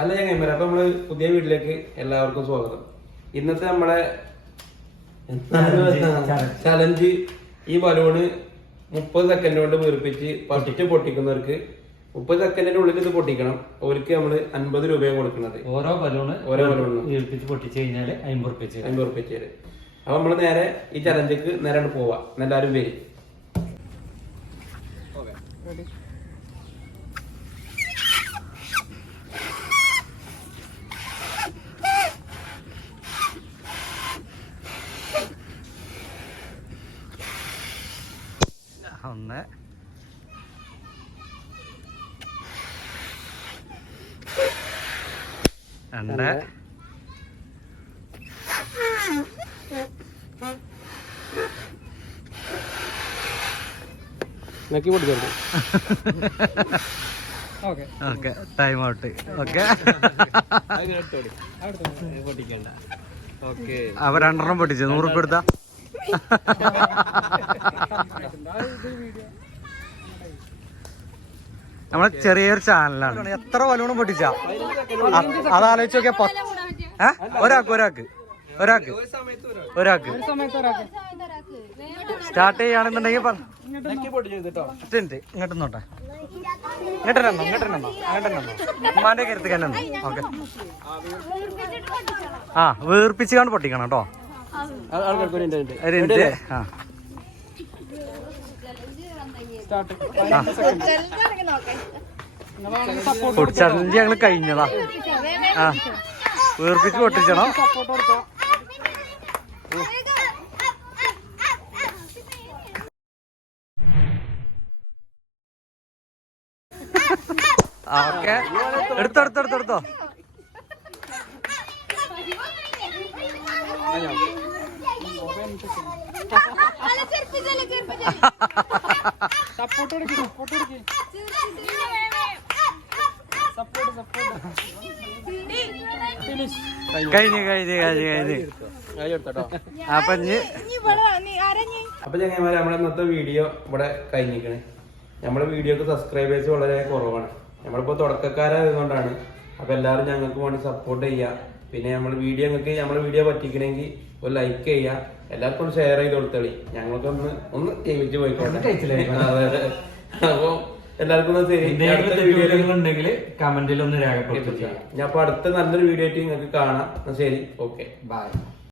അല്ല ചങ്ങായിമാരെ, അപ്പൊ നമ്മള് പുതിയ വീട്ടിലേക്ക് എല്ലാവർക്കും സ്വാഗതം. ഇന്നത്തെ നമ്മളെ ചലഞ്ച് ഈ ബലൂണ് 30 സെക്കൻഡ് കൊണ്ട് വീർപ്പിച്ച് ഫസ്റ്റ് പൊട്ടിക്കുന്നവർക്ക് 30 സെക്കൻഡിന്റെ ഉള്ളിൽ ഇത് പൊട്ടിക്കണം. അവർക്ക് നമ്മള് 50 രൂപയാണ് കൊടുക്കുന്നത്. ഓരോ ബലൂണ് വീർപ്പിച്ച് പൊട്ടിച്ചു കഴിഞ്ഞാല് 50 റുപ്യ തരും. അപ്പൊ നമ്മള് നേരെ ഈ ചലഞ്ചിക്ക് നേരെ പോവാ. എല്ലാരും വരും. ഒന്ന് രണ്ട് ഓക്കെ ടൈം ഔട്ട്. ഓക്കെ അവ 2 പൊട്ടിച്ചു 100 റുപ്യ എടുത്താ. നമ്മളെ ചെറിയൊരു ചാനലാണ്. എത്ര ബലൂണും പൊട്ടിച്ചാ അതാലോചിച്ച് നോക്കിയാ ഒരാൾക്ക് സ്റ്റാർട്ട് ചെയ്യുകയാണെന്നുണ്ടെങ്കിൽ ഇങ്ങോട്ട് നോട്ടെ. ഇങ്ങോട്ടെണ്ണോ ഉമ്മാന്റെ കരുത്ത് തന്നെ. ഓക്കെ വീർപ്പിച്ച് കാണും പൊട്ടിക്കണം കേട്ടോ. ചലഞ്ച് ഞങ്ങള് കഴിഞ്ഞതാ. വീർപ്പിച്ച് പൊട്ടിച്ചണം. ഓക്കെ എടുത്തോ. കഴിഞ്ഞു. അപ്പൊ ചങ്ങായിമാരെ, നമ്മളെ ഇന്നത്തെ വീഡിയോ ഇവിടെ കഴിഞ്ഞിരിക്കണേ. നമ്മളെ വീഡിയോക്ക് സബ്സ്ക്രൈബേഴ്സ് വളരെ കുറവാണ്. നമ്മളിപ്പോ തുടക്കക്കാരായതുകൊണ്ടാണ്. അപ്പൊ എല്ലാവരും ഞങ്ങൾക്ക് വേണ്ടി സപ്പോർട്ട് ചെയ്യുക. പിന്നെ നമ്മളെ വീഡിയോ പറ്റിക്കണമെങ്കിൽ ഒരു ലൈക്ക് ചെയ്യുക. എല്ലാവർക്കും ഷെയർ ചെയ്ത് കൊടുത്തളി. ഞങ്ങൾക്കൊന്ന് ജീവിച്ച് പോയിക്കോട്ടെ. അപ്പൊ എല്ലാവർക്കും ഉണ്ടെങ്കിൽ കമന്റിൽ ഒന്ന് രേഖപ്പെടുത്തുക. ഞാൻ അപ്പൊ അടുത്ത നല്ലൊരു വീഡിയോ ആയിട്ട് നിങ്ങൾക്ക് കാണാം. ശരി, ഓക്കെ, ബൈ.